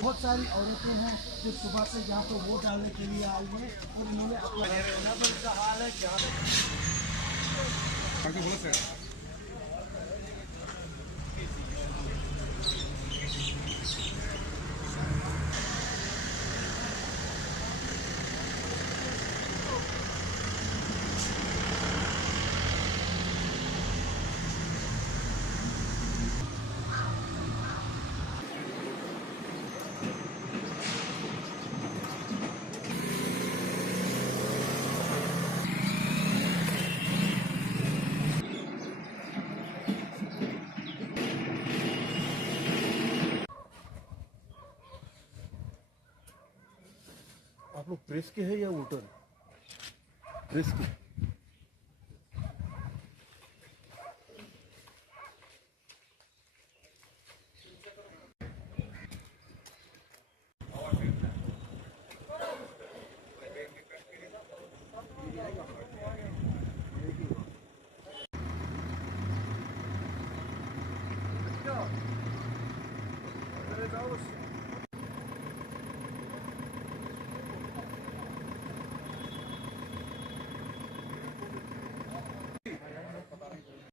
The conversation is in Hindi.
बहुत सारी औरतें हैं जो सुबह से यहाँ पर वोट डालने के लिए आई हैं और इन्होंने अपना हाल है क्या आप लोग प्रेस के हैं या वोटर प्रेस के